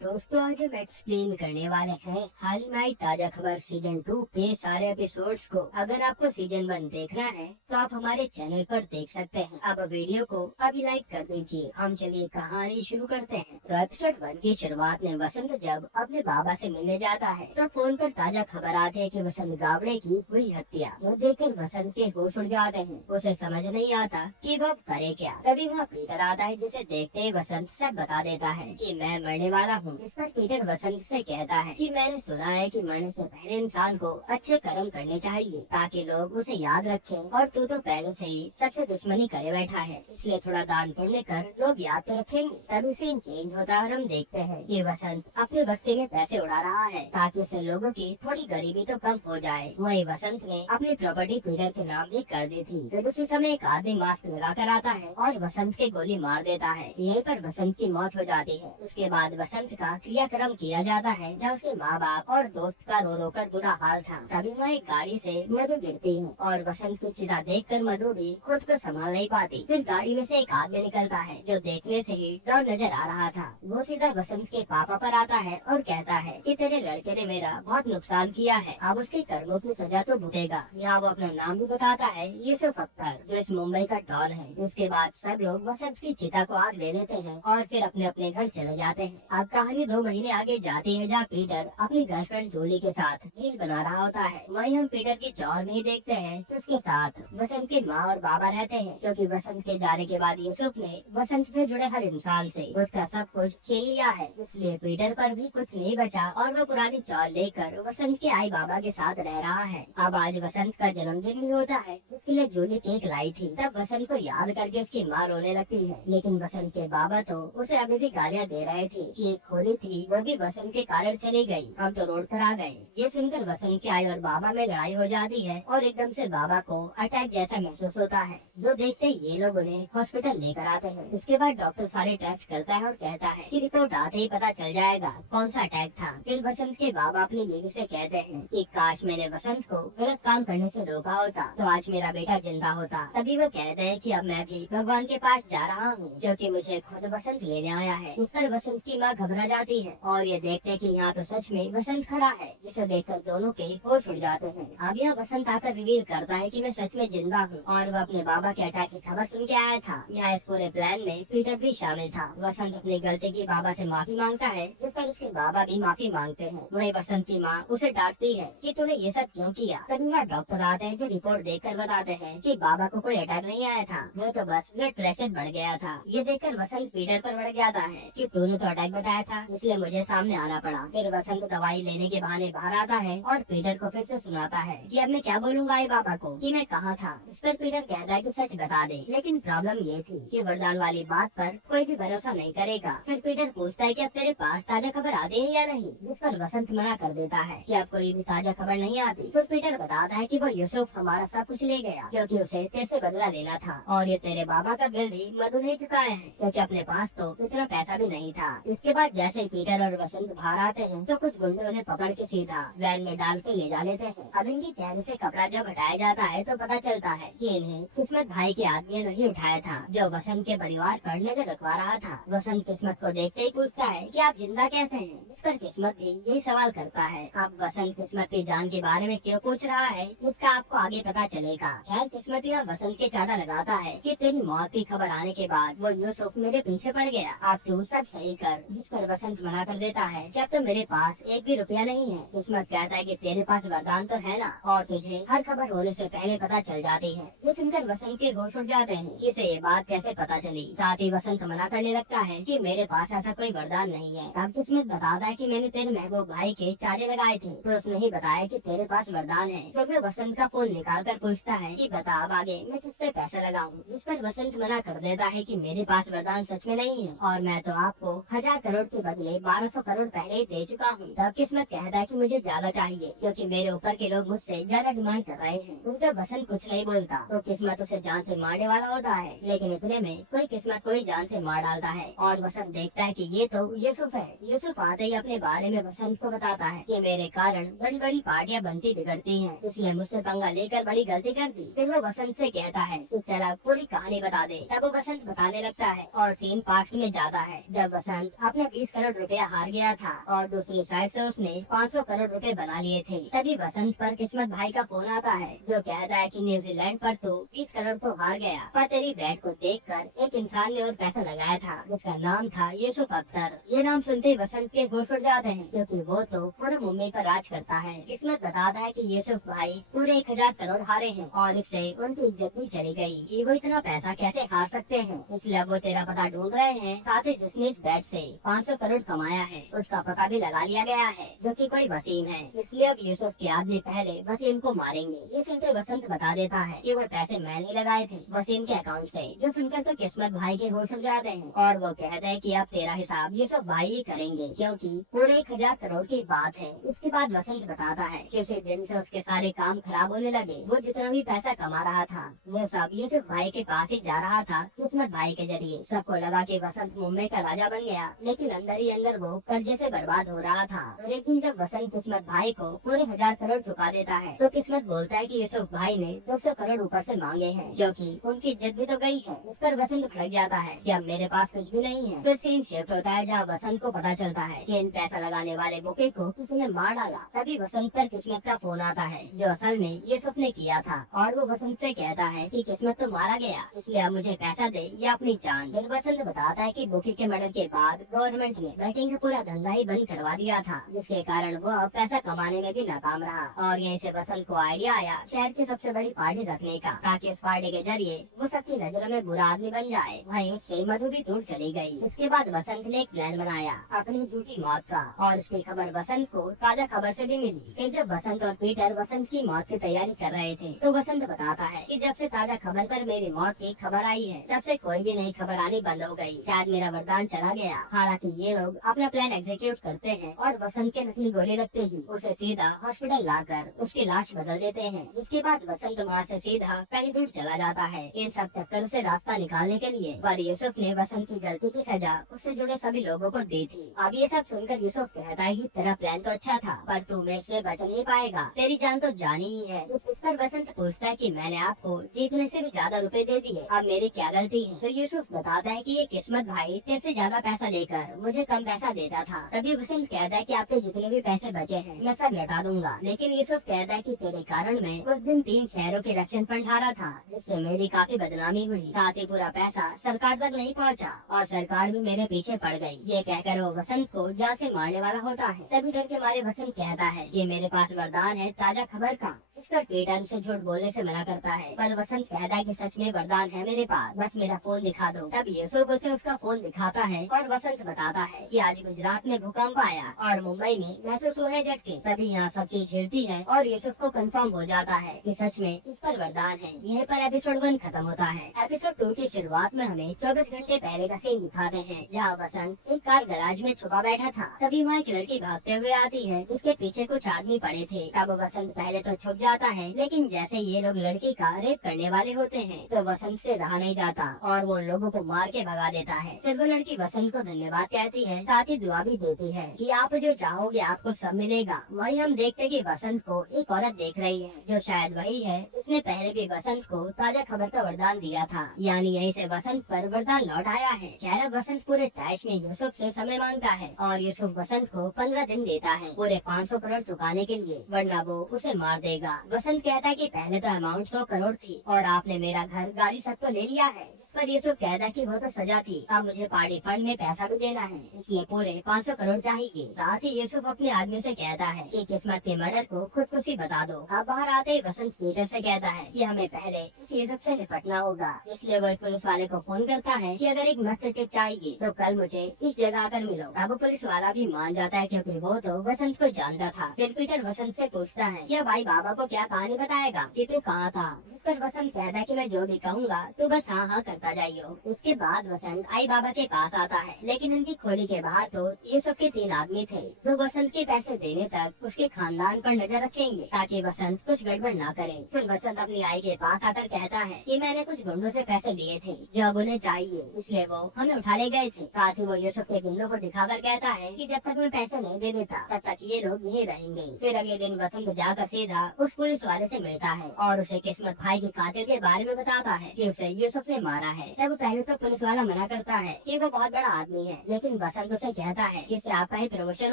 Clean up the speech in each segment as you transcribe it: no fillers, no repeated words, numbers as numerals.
दोस्तों आज हम एक्सप्लेन करने वाले हैं हाल ही में आई ताजा खबर सीजन 2 के सारे एपिसोड्स को। अगर आपको सीजन 1 देखना है तो आप हमारे चैनल पर देख सकते हैं। अब वीडियो को अभी लाइक कर दीजिए। हम चलिए कहानी शुरू करते हैं। तो एपिसोड 1 की शुरुआत में वसंत जब अपने बाबा से मिलने जाता है तो फोन पर ताजा खबर आती है कि वसंत गावड़े की हुई हत्या। वो देखकर वसंत के होश उड़ जाते हैं। उसे समझ नहीं आता कि वो अब करे क्या। तभी वहाँ पीटर आता है जिसे देखते ही वसंत सब बता देता है कि मैं मरने वाला हूँ। इस पर पीटर वसंत से कहता है कि मैंने सुना है कि मरने से पहले इंसान को अच्छे कर्म करने चाहिए ताकि लोग उसे याद रखें, और तू तो पहले से ही सबसे दुश्मनी करे बैठा है, इसलिए थोड़ा दान पुण्य कर लोग याद तो रखेंगे। तभी सीन चेंज होता है और हम देखते हैं कि वसंत अपने बस्ती में पैसे उड़ा रहा है ताकि उसे लोगों की थोड़ी गरीबी तो कम हो जाए। वही वसंत ने अपनी प्रॉपर्टी पीटर के नाम भी कर दी थी। फिर उसी समय एक आदमी मास्क लगा कर आता है और वसंत के गोली मार देता है। यहीं पर वसंत की मौत हो जाती है। उसके बाद वसंत का क्रियाक्रम किया जाता है जहाँ उसके माँ बाप और दोस्त का रो रो कर बुरा हाल था। तभी वहाँ एक गाड़ी से मधु गिरती है और वसंत को चिता देखकर मधु भी खुद को संभाल नहीं पाती। फिर गाड़ी में से एक आदमी निकलता है जो देखने से ही डर नजर आ रहा था। वो सीधा वसंत के पापा पर आता है और कहता है कि तेरे लड़के ने मेरा बहुत नुकसान किया है, अब उसके कर्मों की सजा तो भुगतेगा। यहाँ वो अपना नाम भी बताता है, यूसुफ अख्तर, जो इस मुंबई का डॉन है। इसके बाद सब लोग वसंत की चिता को आग ले लेते हैं और फिर अपने अपने घर चले जाते हैं। अब कहानी 2 महीने आगे जाती है जहाँ पीटर अपनी गर्लफ्रेंड जूली के साथ रील बना रहा होता है। वहीं हम पीटर की चौर में ही देखते हैं कि उसके साथ वसंत के माँ और बाबा रहते हैं, क्योंकि वसंत के जाने के बाद यूसुफ ने वसंत से जुड़े हर इंसान से उसका सब कुछ छीन लिया है। इसलिए पीटर पर भी कुछ नहीं बचा और वो पुरानी चौर लेकर वसंत के आई बाबा के साथ रह रहा है। अब आज वसंत का जन्मदिन भी होता है, जिसके लिए जूली केक लाई थी। तब वसंत को याद करके उसकी माँ रोने लगती है, लेकिन वसंत के बाबा तो उसे अभी भी गालियाँ दे रहे थे कि एक खोली थी वो भी वसंत के कारण चली गई, अब तो रोड पर आ गए। ये सुनकर वसंत के आई और बाबा में लड़ाई हो जाती है और एकदम से बाबा को अटैक जैसा महसूस होता है, जो देखते ही ये लोग उन्हें हॉस्पिटल लेकर आते हैं। इसके बाद डॉक्टर सारे टेस्ट करता है और कहता है कि रिपोर्ट आते ही पता चल जाएगा कौन सा अटैक था। फिर वसंत के बाबा अपनी बीवी से कहते हैं कि काश मैंने वसंत को गलत काम करने से रोका होता तो आज मेरा बेटा जिंदा होता। तभी वो कहते हैं कि अब मैं भी भगवान के पास जा रहा हूँ, क्योंकि मुझे खुद वसंत लेने आया है। उस पर वसंत की माँ घबरा जाती है और ये देखते कि यहाँ तो सच में वसंत खड़ा है, जिसे देखकर दोनों के होश उड़ जाते हैं। अब यहाँ वसंत आकर रिवील करता है कि मैं सच में जिंदा हूँ और वो अपने बाबा के अटैक की खबर सुन के आया था। यहाँ इस पूरे प्लान में पीटर भी शामिल था। वसंत अपनी गलती की बाबा से माफी मांगता है, जिस पर उसके बाबा भी माफी मांगते हैं। वही वसंत की माँ उसे डांटती है कि तूने ये सब क्यों किया। तभी वहाँ डॉक्टर आते हैं जो रिपोर्ट देखकर बताते हैं कि बाबा को कोई अटैक नहीं आया था, वो तो बस ब्लड प्रेशर बढ़ गया था। ये देखकर वसंत पीटर पर बढ़ जाता है कि तूने तो अटैक बताया था, इसलिए मुझे सामने आना पड़ा। फिर वसंत दवाई लेने के बहाने बाहर आता है और पीटर को फिर से सुनाता है कि अब मैं क्या बोलूंगा आई बाबा को कि मैं कहाँ था। इस पर पीटर कहता है कि सच बता दे, लेकिन प्रॉब्लम ये थी कि वरदान वाली बात पर कोई भी भरोसा नहीं करेगा। फिर पीटर पूछता है कि अब तेरे पास ताजा खबर आती है या नहीं, जिस पर वसंत मना कर देता है कि अब कोई भी ताजा खबर नहीं आती। फिर पीटर बताता है कि वो यूसुफ हमारा सब कुछ ले गया, क्योंकि उसे तेरे से बदला लेना था, और ये तेरे बाबा का बिल भी मधु ने चुकाया है, क्योंकि अपने पास तो इतना पैसा भी नहीं था। इसके बाद जैसे ही पीटर और वसंत बाहर आते हैं तो कुछ गुंडे उन्हें पकड़ के सीधा वैन में डाल के ले जा लेते हैं। अब इनकी चेहरे से कपड़ा जब हटाया जाता है तो पता चलता है कि इन्हें किस्मत भाई के आदमी ने ही उठाया था, जो वसंत के परिवार पर नजर रखवा रहा था। वसंत किस्मत को देखते ही पूछता है कि आप जिंदा कैसे हैं, इस पर किस्मत भी यही सवाल करता है। अब वसंत किस्मत की जान के बारे में क्यों पूछ रहा है, इसका आपको आगे पता चलेगा। खैर किस्मत यहाँ वसंत के चाटा लगाता है कि तेरी मौत की खबर आने के बाद वो यूसुफ मेरे पीछे पड़ गया, आप तू सब सही कर। जिस पर वसंत मना कर देता है कि अब तो मेरे पास एक भी रुपया नहीं है। किस्मत कहता है कि तेरे पास वरदान तो है ना, और तुझे हर खबर होने से पहले पता चल जाती है। ये सुनकर वसंत के होश उड़ जाते हैं कि इसे ये बात कैसे पता चली। साथ ही वसंत मना करने लगता है कि मेरे पास ऐसा कोई वरदान नहीं है। तब किस्मत बताता है कि मैंने तेरे महबूब भाई के चारे लगाए थे, तो उसने ही बताया कि तेरे पास वरदान है। फिर मैं वसंत का फोन निकाल कर पूछता है कि बता अब आगे मैं किस पे पैसा लगाऊं। जिस पर वसंत मना कर देता है कि मेरे पास वरदान सच में नहीं है, और मैं तो आपको 1000 करोड़ के बदले 1200 करोड़ पहले ही दे चुका हूँ। तब किस्मत कहता है कि मुझे ज्यादा चाहिए, क्योंकि मेरे ऊपर के लोग मुझसे ज्यादा डिमांड कर रहे हैं। तो जब वसंत कुछ नहीं बोलता तो किस्मत उसे जान से मारने वाला होता है, लेकिन इतने में कोई किस्मत को ही जान से मार डालता है और वसंत देखता है कि ये तो यूसुफ है। यूसुफ आते ही अपने बारे में वसंत को बताता है कि मेरे कारण बड़ी बड़ी पार्टियां बनती बिगड़ती हैं, इसलिए मुझसे पंगा लेकर बड़ी गलती कर दी। फिर वो वसंत से कहता है तो चला पूरी कहानी बता दे। तब वो वसंत बताने लगता है और सीन पास्ट में जाता है, जब वसंत अपने 20 करोड़ रुपया हार गया था और दूसरी साइड से उसने 500 करोड़ रुपए बना लिए थे। तभी वसंत पर किस्मत भाई का फोन आता है जो कहता है कि न्यूजीलैंड पर तो 20 करोड़ तो हार गया, पर तेरी बैट को देखकर एक इंसान ने और पैसा लगाया था जिसका नाम था यूसुफ अख्तर। ये नाम सुनते ही वसंत के होश उड़ जाते हैं क्योंकि वो तो पूरे मुंबई पर राज करता है। किस्मत बताता है कि यूसुफ भाई पूरे 1000 करोड़ हारे हैं और इससे उनकी इज्जत भी चली गई कि वो इतना पैसा कैसे हार सकते हैं। इसलिए वो तेरा पता ढूंढ रहे हैं। साथ ही जिसने इस बैट से 500 करोड़ कमाया है उसका पता भी लगा लिया गया है जो कि कोई वसीम है। इसलिए अब यूसुफ के आदमी पहले वसीम को मारेंगे। ये सुनकर वसंत बता देता है कि वो पैसे मैंने लगाए थे वसीम के अकाउंट से। जो सुनकर तो किस्मत भाई के होश उड़ जाते हैं और वो कहते हैं कि अब तेरा हिसाब यूसुफ भाई ही करेंगे क्योंकि पूरे 1000 करोड़ की बात है। इसके बाद वसंत बताता है कि उसी दिन से उसके सारे काम खराब होने लगे। वो जितना भी पैसा कमा रहा था वो सब यूसुफ भाई के पास ही जा रहा था किस्मत भाई के जरिए। सबको लगा कि वसंत मुंबई का राजा बन गया, लेकिन अंदर ही अंदर वो कर्जे से बर्बाद हो रहा था। और एक दिन जब वसंत किस्मत भाई को पूरे 1000 करोड़ चुका देता है तो किस्मत बोलता है कि यूसुफ भाई ने 200 करोड़ ऊपर से मांगे हैं क्योंकि उनकी इज्जत भी तो गई है। इस पर वसंत भड़क जाता है कि अब मेरे पास कुछ भी नहीं है। फिर सीन शिफ्ट होता है जहाँ वसंत को पता चलता है कि इन पैसा लगाने वाले बुके को किसी ने मार डाला। तभी वसंत पर किस्मत का फोन आता है जो असल में यूसुफ ने किया था और वो वसंत से कहता है कि किस्मत तो मारा गया, इसलिए अब मुझे पैसा दे या अपनी जान। फिर वसंत बताता है कि बुके के मर्डर के बाद गवर्नमेंट ने बैटिंग का पूरा धंधा ही बंद करवा दिया था जिसके कारण वो अब पैसा कमाने में भी नाकाम रहा। और यहीं से वसंत को आइडिया आया शहर की सबसे बड़ी पार्टी रखने का ताकि उस पार्टी के जरिए वो सबकी नजरों में बुरा आदमी बन जाए। वहीं उससे मधु भी दूर चली गई। इसके बाद वसंत ने एक प्लान बनाया अपनी झूठी मौत का और इसकी खबर वसंत को ताजा खबर से भी मिली। फिर जब वसंत और पीटर वसंत की मौत की तैयारी कर रहे थे तो वसंत बताता है कि जब से ताजा खबर पर मेरी मौत की खबर आई है तब से कोई भी नई खबर आनी बंद हो गई। शायद मेरा वरदान चला गया। हालांकि ये लोग अपना प्लान एग्जीक्यूट करते हैं और वसंत के नकली गोली लगते ही उसे सीधा हॉस्पिटल लाकर उसकी लाश बदल देते हैं। जिसके बाद वसंत वहाँ से सीधा कहीं दूर चला जाता है इन सब चक्करों से रास्ता निकालने के लिए। पर यूसुफ ने वसंत की गलती की सजा उससे जुड़े सभी लोगों को दी थी। अब ये सब सुनकर यूसुफ कहता है कि तेरा प्लान तो अच्छा था पर तू मेरे से बच नहीं पाएगा, तेरी जान तो जानी ही है। इस पर वसंत पूछता है कि मैंने आपको जीतने से भी ज्यादा रुपए दे दिए, अब मेरी क्या गलती है। फिर यूसुफ बताता है कि ये किस्मत भाई तेरे से ज्यादा पैसा लेकर मुझे कम पैसा देता था। तभी वसंत कहता है कि आपके जितने भी पैसे बचे हैं मैं सब लौटा दूंगा। लेकिन यूसुफ कहता है कि तेरे कारण मैं उस दिन 3 शहरों के इलेक्शन फंड हारा था जिससे मेरी काफी बदनामी हुई। साथ ही पूरा पैसा सरकार तक नहीं पहुंचा और सरकार भी मेरे पीछे पड़ गई। ये कहकर वो वसंत को जान से मारने वाला होता है। तभी डर के मारे वसंत कहता है कि मेरे पास वरदान है ताजा खबर का। इस पर पीटर उसे झूठ बोलने से मना करता है पर वसंत कहता है कि सच में वरदान है मेरे पास, बस मेरा फोन दिखा दो। तब यूसुफ उसे उसका फोन दिखाता है और वसंत बताता है कि आज गुजरात में भूकंप आया और मुंबई में महसूस हो रहे झटके। तभी यहाँ सब चीज हिलती है और यूसुफ को कंफर्म हो जाता है कि सच में इस पर वरदान है। यहीं पर एपिसोड 1 खत्म होता है। एपिसोड 2 की शुरुआत में हमें 24 घंटे पहले का सीन दिखाते हैं जहाँ वसंत एक कार गैराज में छुपा बैठा था। तभी वहाँ एक लड़की भागते हुए आती है जिसके पीछे कुछ आदमी पड़े थे। तब वसंत पहले तो छुप जाता है लेकिन जैसे ये लोग लड़की का रेप करने वाले होते हैं तो वसंत से रहा नहीं जाता और वो लोगों को मार के भगा देता है। फिर वो लड़की वसंत को धन्यवाद कहती है, साथ ही दुआ भी देती है कि आप जो चाहोगे आपको सब मिलेगा। वहीं हम देखते कि वसंत को एक औरत देख रही है जो शायद वही है जिसने पहले भी वसंत को ताजा खबर का वरदान दिया था। यानी यहीं से वसंत पर वरदान लौट आया है। खैर वसंत पूरे तैश में यूसुफ से समय मांगता है और यूसुफ वसंत को 15 दिन देता है पूरे 500 करोड़ चुकाने के लिए, वरना वो उसे मार देगा। वसंत कहता है कि पहले तो अमाउंट 100 करोड़ थी और आपने मेरा घर गाड़ी सब तो ले लिया है। पर यूसुफ कहता है कि वो तो सजा थी, अब मुझे पार्टी फंड में पैसा भी देना है इसलिए पूरे 500 करोड़ चाहिए। साथ ही यूसुफ अपने आदमी से कहता है कि किस्मत के मर्डर को खुदकुशी बता दो। अब बाहर आते ही वसंत पीटर से कहता है कि हमें पहले इस यूसुफ से निपटना होगा। इसलिए वो एक पुलिस वाले को फोन करता है कि अगर एक मस्त टिप चाहिए तो कल मुझे इस जगह आकर मिलो। अब पुलिस वाला भी मान जाता है क्योंकि वो तो वसंत को जानता था। फिर पीटर वसंत से पूछता है कि भाई बाबा को क्या कहानी बताएगा कि तू कहाँ था। इस पर वसंत कहता है कि मैं जो भी कहूँगा तो बस हाँ हाँ करता जाइयो। उसके बाद वसंत आई बाबा के पास आता है लेकिन उनकी खोली के बाहर तो यूसुफ के 3 आदमी थे जो वसंत के पैसे देने तक उसके खानदान पर नजर रखेंगे ताकि वसंत कुछ गड़बड़ ना करे। फिर वसंत अपनी आई के पास आकर कहता है कि मैंने कुछ गुंडों से पैसे लिए थे जो अब उन्हें चाहिए इसलिए वो हमें उठा ले गए थे। साथ ही वो यूसुफ के गुंडों को दिखाकर कहता है कि जब तक मैं पैसे नहीं दे देता तब तक ये लोग यहीं रहेंगे। फिर अगले दिन वसंत जाकर सीधा उस पुलिस वाले से मिलता है और उसे किस्मत भाई के कातिल के बारे में बताता है कि उसे यूसुफ ने मारा है। तब पहले तो पुलिस वाला मना करता है कि वो बहुत बड़ा आदमी है, लेकिन वसंत उसे कहता है कि इससे आपका ही प्रमोशन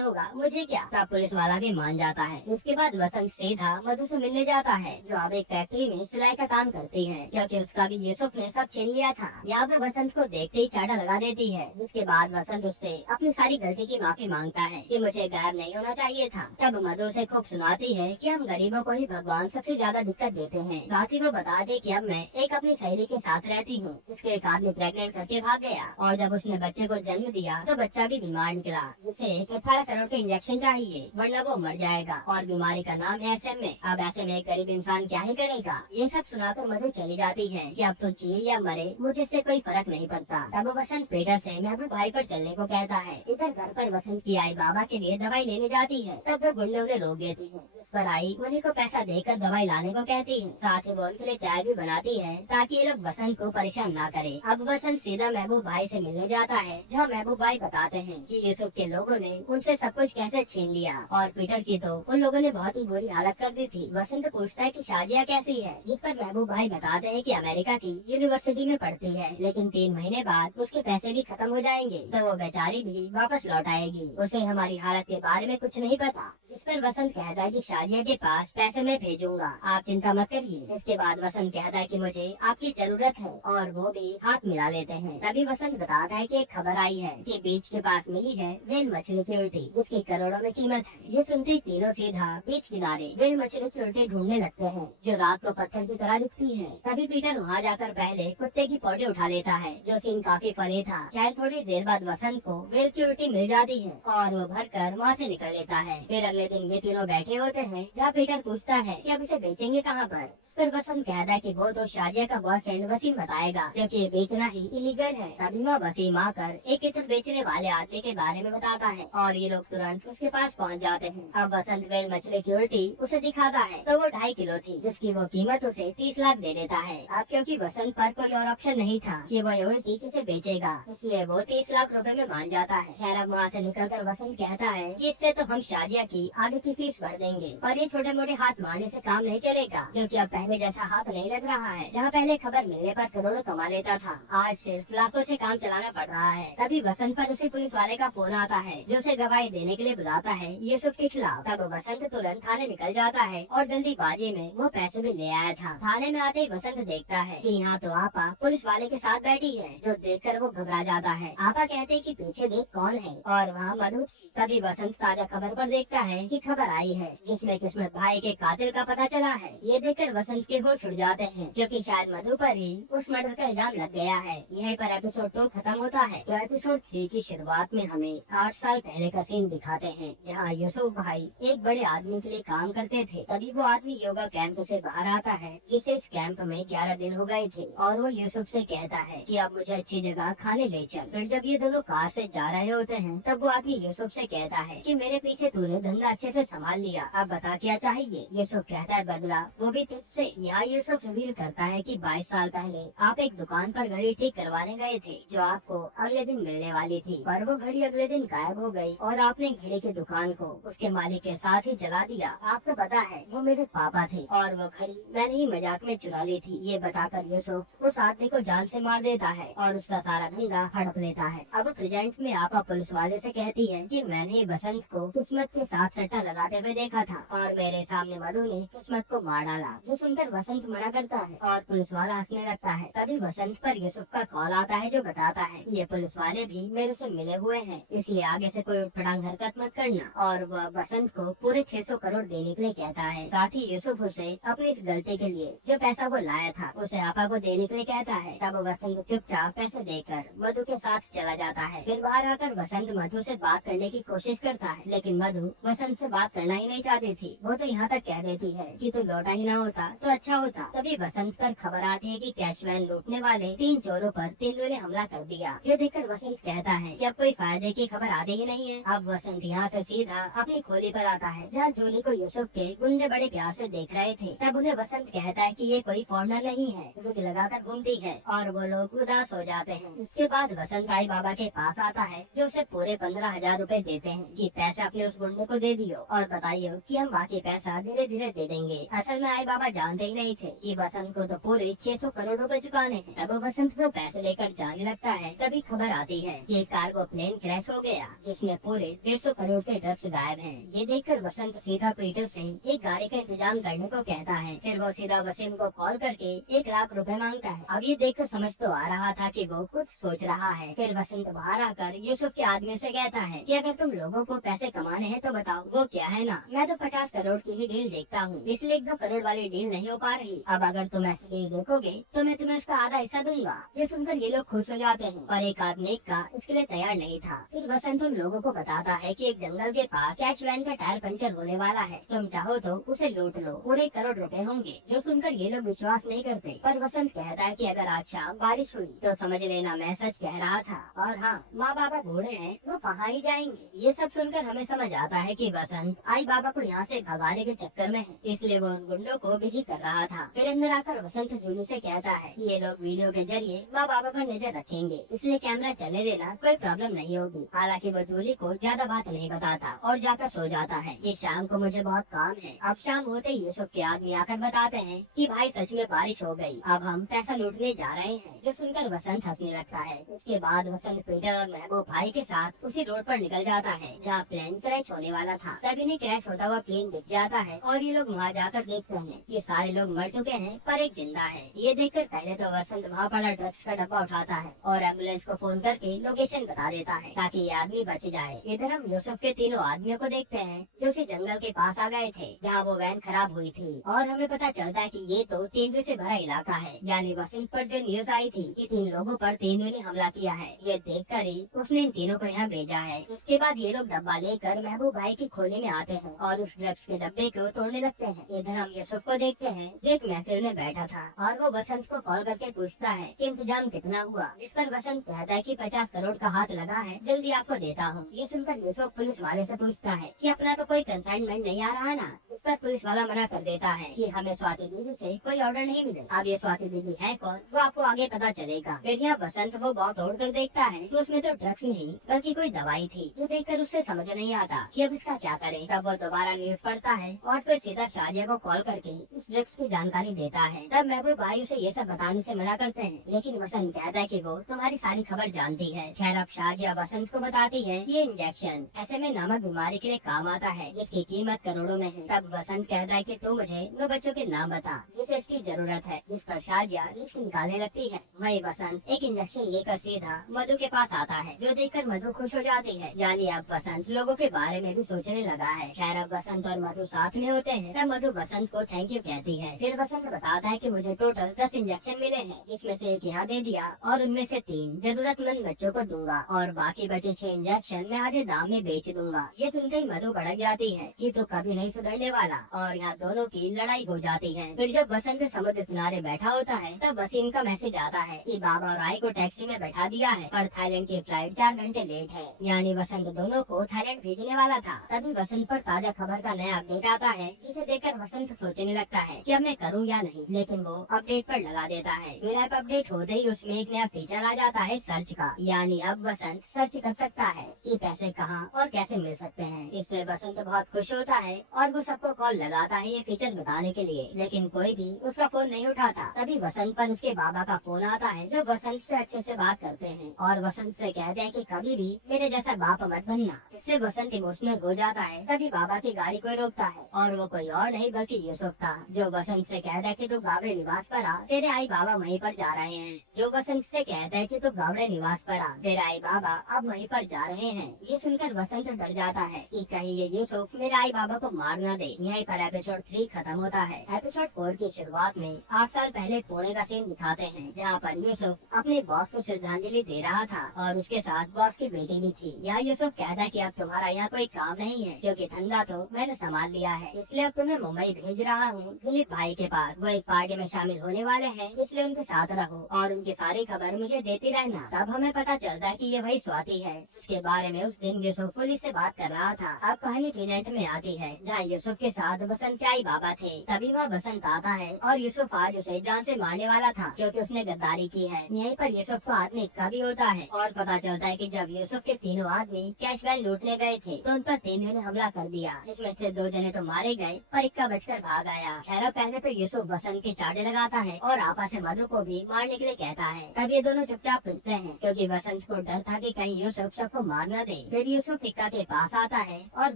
होगा, मुझे क्या। तब पुलिस वाला भी मान जाता है। इसके बाद वसंत सीधा मधु से मिलने जाता है, जो अब एक फैक्ट्री में सिलाई का काम करती है, क्योंकि उसका भी यूसुफ ने सब छीन लिया था। यहाँ पे वसंत को देखते ही चाटा लगा देती है। जिसके बाद वसंत उससे अपनी सारी गलती की माफी मांगता है कि मुझे गायब नहीं होना चाहिए था। तब मधु से खूब सुनाती है कि हम गरीबों को ही भगवान सबसे ज्यादा दिक्कत देते हैं। साथ ही वो बता दे कि अब मैं एक अपनी सहेली के साथ रहती हूँ, जिसको एक आदमी प्रेग्नेंट करके भाग गया, और जब उसने बच्चे को जन्म दिया तो बच्चा भी बीमार निकला, जिसे 18 करोड़ के इंजेक्शन चाहिए, वरना वो मर जाएगा, और बीमारी का नाम है SMA। अब ऐसे में एक गरीब इंसान क्या ही करेगा। ये सब सुनाकर मधु चली जाती है कि अब तो जिए या मरे मुझे इससे कोई फर्क नहीं पड़ता। तब वसंत पीटर से महबूब भाई पर चलने को कहता है। इधर घर पर वसंत की आई बाबा के लिए दवाई लेने जाती है, तब वो गुंडे उन्हें रोक देती है। जिस पर आई उन्हीं को पैसा देकर दवाई लाने को कहती है। साथ ही वो उनके लिए चाय भी बनाती है, ताकि ये लोग वसंत को परेशान ना करे। अब वसंत सीधा महबूब भाई से मिलने जाता है, जहाँ महबूब भाई बताते हैं कि यूसुफ के लोगों ने उनसे सब कुछ कैसे छीन लिया, और पीटर की तो उन लोगों ने बहुत ही बुरी हालत कर दी थी। वसंत पूछता है कि शाजिया कैसी है, जिस पर महबूब भाई बताते हैं कि अमेरिका की यूनिवर्सिटी में पढ़ती है, लेकिन 3 महीने बाद उसके पैसे भी खत्म हो जाएंगे, तो वो बेचारी भी वापस लौट आएगी। उसे हमारी हालत के बारे में कुछ नहीं पता। जिस पर वसंत कहता है कि शाजिया के पास पैसे मैं भेजूंगा, आप चिंता मत करिए। इसके बाद वसंत कहता है कि मुझे आपकी जरूरत है, और वो भी हाथ मिला लेते हैं। तभी वसंत बताता है कि एक खबर आई है कि बीच के पास मिली है व्हेल मछली की उल्टी, जिसकी करोड़ों में कीमत है। ये सुनते ही तीनों सीधा बीच किनारे व्हेल मछली की उल्टी ढूंढने लगते हैं, जो रात को पत्थर की तरह दिखती है। तभी पीटर वहाँ जाकर पहले कुत्ते की पौड़ी उठा लेता है, जो सीन काफी फनी था। खैर थोड़ी देर बाद वसंत को व्हेल की उल्टी मिल जाती है, और वो भर कर वहाँ से निकल लेता है। फिर अगले दिन ये तीनों बैठे होते हैं, जहाँ पीटर पूछता है कि अब इसे बेचेंगे कहाँ पर। फिर वसंत कहता है कि वो तो शाजिया का बॉयफ्रेंड वसीम बताएगा, क्योंकि ये बेचना ही इलीगल है। तभी वह वसीम आकर एक इत्र बेचने वाले आदमी के बारे में बताता है, और ये लोग तुरंत उसके पास पहुंच जाते हैं। अब वसंत व्हेल मछली की उल्टी उसे दिखाता है, तो वो 2.5 किलो थी, जिसकी वो कीमत उसे 30 लाख दे देता है। अब क्योंकि वसंत पर कोई और ऑप्शन नहीं था कि वो ये उल्टी किसे बेचेगा, इसलिए वो 30 लाख रुपए में मान जाता है। खैर अब वहाँ से निकलकर वसंत कहता है कि इससे तो हम शाजिया की आगे की फीस भर देंगे, पर ये छोटे मोटे हाथ मारने से काम नहीं चलेगा, क्योंकि अब पहले जैसा हाथ नहीं लग रहा है। जहाँ पहले खबर मिलने पर करोड़ों कमा लेता था, आज सिर्फ लाखों से काम चलाना पड़ रहा है। तभी वसंत पर उसी पुलिस वाले का फोन आता है, जो उसे गवाही देने के लिए बुलाता है यूसुफ के खिलाफ। तब वसंत तुरंत थाने निकल जाता है, और जल्दीबाजी में वो पैसे भी ले आया था। थाने में आते ही वसंत देखता है कि यहाँ तो आपा पुलिस वाले के साथ बैठी है, जो देखकर वो घबरा जाता है। आपा कहते हैं कि पीछे देख कौन है, और वहाँ मधु थी। तभी वसंत ताजा खबर पर देखता है कि खबर आई है, जिसमें किस्मत भाई के कातिल का पता चला है। ये देखकर वसंत के होश उड़ जाते हैं, क्योंकि शायद मधु पर ही उस मर्डर का इल्जाम लग गया है। यहीं पर एपिसोड 2 खत्म होता है। तो एपिसोड 3 की शुरुआत में हमें 8 साल पहले का सीन दिखाते हैं, जहाँ यूसुफ भाई एक बड़े आदमी के लिए काम करते थे। तभी वो आदमी योगा कैंप से बाहर आता है, जिसे इस कैंप में 11 दिन हो गए थे, और वो यूसुफ से कहता है कि अब मुझे अच्छी जगह खाने ले चल। फिर जब ये दोनों कार से जा रहे होते हैं, तब वो आदमी यूसुफ से कहता है कि मेरे पीछे तूने धंधा अच्छे से संभाल लिया, अब बता क्या चाहिए। यूसुफ कहता है बदला, वो भी तुझसे। यहाँ यूसुफ रिवील करता है कि 22 साल पहले आप एक दुकान पर घड़ी ठीक करवाने गए थे, जो आपको अगले दिन मिलने वाली थी, पर वो घड़ी अगले दिन गायब हो गई, और आपने घड़ी की दुकान को उसके मालिक के साथ ही जला दिया। आपको पता है वो मेरे पापा थे, और वो घड़ी मैंने ही मजाक में चुरा ली थी। ये बताकर यूसुफ उस आदमी को जान से मार देता है, और उसका सारा धंधा हड़प लेता है। अब प्रेजेंट में आपा पुलिस वाले से कहती है कि मैंने बसंत को किस्मत के साथ सट्टा लगाते हुए देखा था, और मेरे सामने मधु ने किस्मत को मार डाला। जो सुनकर वसंत मना करता है, और पुलिस वाला हंसने लगता है। तभी वसंत पर यूसुफ का कॉल आता है, जो बताता है ये पुलिस वाले भी मेरे से मिले हुए हैं, इसलिए आगे से कोई उठपटांग हरकत मत करना। और वह वसंत को पूरे 600 करोड़ देने के लिए कहता है। साथ ही यूसुफ उसे अपनी इस गलती के लिए जो पैसा वो लाया था, उसे आपा को देने के लिए कहता है। तब वसंत चुपचाप पैसे देकर मधु के साथ चला जाता है। फिर बाहर आकर वसंत मधु से बात करने की कोशिश करता है, लेकिन मधु वसंत से बात करना ही नहीं चाहती थी। वो तो यहाँ तक कह देती है कि तू लौटा ही ना होता तो अच्छा होता। तभी वसंत पर खबर आती है कि कैश वैन लूटने वाले 3 चोरों पर तेंदुए ने हमला कर दिया। ये देखकर वसंत कहता है कि अब कोई फायदे की खबर आती ही नहीं है। अब वसंत यहाँ से सीधा अपनी खोली पर आता है, जहाँ जूली को यूसुफ के गुंडे बड़े प्यार से देख रहे थे। तब उन्हें वसंत कहता है कि ये कोई फॉरनर नहीं है, रुक लगाकर घूमती है, और वो लोग उदास हो जाते हैं। इसके बाद वसंत आई बाबा के पास आता है, जो उसे पूरे 15,000 रूपए देते हैं कि पैसे अपने उस गुंडे को दे दियो, और बताइए कि हम बाकी पैसा धीरे धीरे दे देंगे। असल में आई बाबा जानते ही नहीं नहीं थे कि वसंत को तो पूरे 600 करोड़ रुपए चुकाने हैं। अब वसंत वो पैसे लेकर जाने लगता है, तभी खबर आती है कि एक कार्गो प्लेन क्रैश हो गया जिसमें पूरे 150 करोड़ के ड्रग्स गायब हैं। ये देखकर वसंत सीधा पीटर से एक गाड़ी का इंतजाम करने को कहता है। फिर वो सीधा वसीम को कॉल करके 1 लाख रुपए मांगता है। अब ये देखकर समझ तो आ रहा था कि वो कुछ सोच रहा है। फिर वसंत बाहर आकर यूसुफ के आदमी से कहता है कि अगर तुम लोगों को पैसे कमाने हैं तो बताओ वो क्या है ना। मैं तो 50 करोड़ की ही डील देखता हूँ, इसलिए 1-2 करोड़ वाली डील नहीं हो पा रही। अब अगर तुम ऐसी डील देखोगे तो मैं तुम्हें उसका आधा हिस्सा दूंगा। ये सुनकर ये लोग खुश हो जाते हैं, पर एक आदमी का इसके लिए तैयार नहीं था। फिर वसंत उन लोगों को बताता है कि एक जंगल के पास कैश वैन का टायर पंचर होने वाला है, तुम चाहो तो उसे लूट लो, पूरे 1 करोड़ रुपए होंगे। जो सुनकर ये लोग विश्वास नहीं करते, पर वसंत कहता है कि अगर आज शाम बारिश हुई तो समझ लेना मैं सच कह रहा था। और हाँ, माँ बाबा बूढ़े हैं, वो कहाँ ही जाएंगे। ये सब सुनकर हमें समझ आता है कि वसंत आई बाबा को यहाँ से भगाने के चक्कर में है, इसलिए वो उन गुंडों को बिजी कर रहा था। फिर अंदर आकर वसंत जूली से कहता है कि ये लोग वीडियो के जरिए माँ बाबा पर नजर रखेंगे, इसलिए कैमरा चले देना, कोई प्रॉब्लम नहीं होगी। हालांकि वो जूली को ज्यादा बात नहीं बताता और जाकर सो जाता है कि शाम को मुझे बहुत काम है। अब शाम होते ही यूसुफ के आदमी आकर बताते हैं कि भाई सच में बारिश हो गई, अब हम पैसा लूटने जा रहे हैं। जो सुनकर वसंत हंसने लगता है। उसके बाद वसंत पीटर और महबूब भाई के साथ उसी रोड पर निकल जाता है जहाँ प्लेन क्रैश होने वाला था। तभी नहीं क्रैश होता हुआ प्लेन दिख जाता है और ये लोग वहाँ जाकर देखते हैं कि सारे लोग मर चुके हैं पर एक जिंदा है। ये देखकर पहले तो वसंत वहाँ पड़ा ड्रग्स का डब्बा उठाता है और एम्बुलेंस को फोन करके लोकेशन बता देता है ताकि ये आदमी बच जाए। इधर हम यूसुफ के तीनों आदमियों को देखते हैं जो उसी जंगल के पास आ गए थे जहाँ वो वैन खराब हुई थी, और हमें पता चलता है कि ये तो तेंदुए से भरा इलाका है। यानी वसंत पर जो न्यूज आई थी कि 3 लोगों पर तेंदुए ने हमला किया है, ये देखकर ही उसने इन तीनों को यहाँ भेजा है। उसके बाद ये लोग डब्बा लेकर महबूब भाई की खोली में आते हैं और उस ड्रग्स के डब्बे को तोड़ने लगते हैं। इधर हम यूसुफ को देखते हैं जो एक महफिल में बैठा था और वो वसंत को कॉल करके पूछता है कि इंतजाम कितना हुआ। इस पर वसंत कहता है कि 50 करोड़ का हाथ लगा है, जल्दी आपको देता हूँ। ये सुनकर यूसुफ पुलिस वाले से पूछता है कि अपना तो कोई कंसाइनमेंट नहीं आ रहा ना। इस पर पुलिस वाला मना कर देता है कि हमें स्वाति दीदी से कोई ऑर्डर नहीं मिले। अब ये स्वाति दीदी है कौन, वो आपको आगे पता चलेगा। फिर यहाँ वसंत वो बहुत तोड़ कर देखता है तो उसमें तो ड्रग्स नहीं बल्कि कोई दवाई थी, जो देखकर उससे समझ नहीं आता कि अब इसका क्या करे। तब वो दोबारा न्यूज पढ़ता है और फिर सीधा शाजिया को कॉल करके इस ड्रग्स की जानकारी देता है। तब महबूब भाई उसे ये सब बताने से मना करते हैं, लेकिन वसंत कहता है कि वो तुम्हारी सारी खबर जानती है। खैर अब शाजिया वसंत को बताती है ये इंजेक्शन SMA नामक बीमारी के लिए काम आता है जिसकी कीमत करोड़ों में है। तब वसंत कहता है कि तू मुझे 9 बच्चों के नाम बता जिसे इसकी जरूरत है। जिस पर शाजिया लिस्ट निकालने लगती है। वही वसंत एक इंजेक्शन लेकर सीधा मधु के पास आता है, जो देखकर मधु खुश हो जाती है। यानी अब वसंत लोगों के बारे में भी सोचने लगा है। खैर अब वसंत और मधु साथ में होते हैं तब मधु वसंत को थैंक यू कहती है। फिर वसंत बताता है कि मुझे टोटल 10 इंजेक्शन मिले हैं, जिसमें से एक यहाँ दे दिया और उनमें से 3 जरूरतमंद बच्चों को दूंगा और बाकी बचे 6 इंजेक्शन मैं आधे दाम में बेच दूंगा। ये सुनते ही मधु भड़क जाती है कि तू कभी नहीं सुधरने वाला, और यहाँ दोनों की लड़ाई हो जाती है। फिर जब वसंत समुद्र किनारे बैठा होता है तब वसीम का मैसेज आता है कि बाबा और आई को टैक्सी में बैठा दिया है पर थाईलैंड की फ्लाइट 4 घंटे लेट है। यानी वसंत दोनों को थाईलैंड भेजने वाला था। तभी वसंत पर ताजा खबर का नया अपडेट आता है, जिसे देखकर वसंत सोचने लगता है कि अब मैं करूँ या नहीं, लेकिन वो अपडेट पर लगा देता है। फिर ऐप अपडेट होते ही उसमें एक नया फीचर आ जाता है सर्च का। यानी अब वसंत सर्च कर सकता है कि पैसे कहाँ और कैसे मिल सकते हैं। इससे वसंत बहुत खुश होता है और वो सबको कॉल लगाता है ये फीचर बताने के लिए, लेकिन कोई भी उसका फोन नहीं उठाता। तभी वसंत पर उसके बाबा का फोन आता है जो वसंत से अच्छे से बात करते हैं और वसंत से कहते हैं कि कभी भी मेरे जैसा बाप मत बनना। इससे वसंत इमोशनल हो जाता है। तभी बाबा की गाड़ी कोई रोकता है और वो कोई और नहीं बल्कि यूसुफ था, जो वसंत से कहता है कि तू गावड़े निवास पर आ, तेरे आई बाबा वहीं पर जा रहे हैं। जो वसंत से कहता है कि तू गावड़े निवास पर आ, तेरे आई बाबा अब वहीं पर जा रहे हैं। ये सुनकर वसंत डर जाता है कि कहीं ये यूसुफ मेरे आई बाबा को मार न दे। यहीं पर एपिसोड 3 खत्म होता है। एपिसोड 4 की शुरुआत में 8 साल पहले पुणे का सीन दिखाते हैं, जहाँ पर यूसुफ अपने बॉस को श्रद्धांजलि दे रहा था और उसके साथ बॉस की बेटी भी थी। यहाँ यूसुफ कहता है कि अब तुम्हारा यहाँ कोई काम नहीं है क्योंकि धंधा तो मैंने संभाल लिया है, इसलिए अब तुम्हें मुंबई भेज रहा हूँ दिलीप भाई के पास। वो एक पार्टी में शामिल होने वाले हैं, इसलिए उनके साथ रहो और उनकी सारी खबर मुझे देती रहना। तब हमें पता चलता है कि ये वही स्वाति है जिसके बारे में उस दिन यूसुफ पुलिस से बात कर रहा था। अब कहानी प्रेजेंट में आती है, जहाँ यूसुफ के के साथ वसंत के आई बाबा थे। तभी वह वसंत आता है और यूसुफ आज उसे जान से मारने वाला था क्योंकि उसने गद्दारी की है। यहीं पर यूसुफ को आदमी इक्का भी होता है और पता चलता है कि जब यूसुफ के तीनों आदमी कैश वैन लूटने गए थे तो उन पर तीनों ने हमला कर दिया, जिसमें से 2 जने तो मारे गए पर इक्का बचकर भाग आया। खैर पहले तो यूसुफ वसंत के चाटे लगाता है और आपा से मधु को भी मारने के लिए कहता है। तब ये दोनों चुपचाप पूछते हैं क्योंकि वसंत को डर था कि कहीं यूसुफ सबको मार न दे। फिर यूसुफ इक्का के पास आता है और